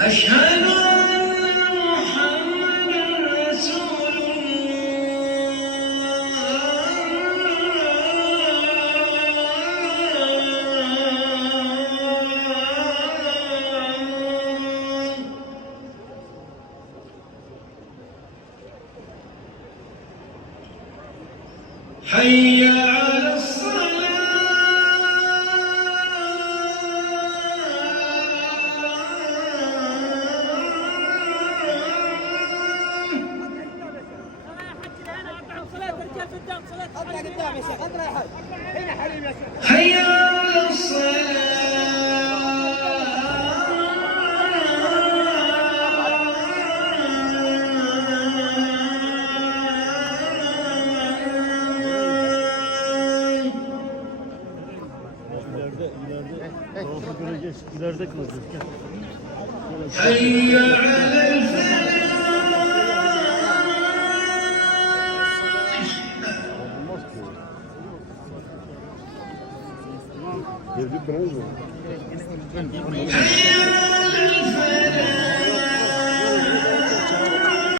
أشهد أن محمدا رسول الله. حي على الصلاة. حي على الصلاة. İleride kalacağız. حي على الفلاح. Geldik mi? حي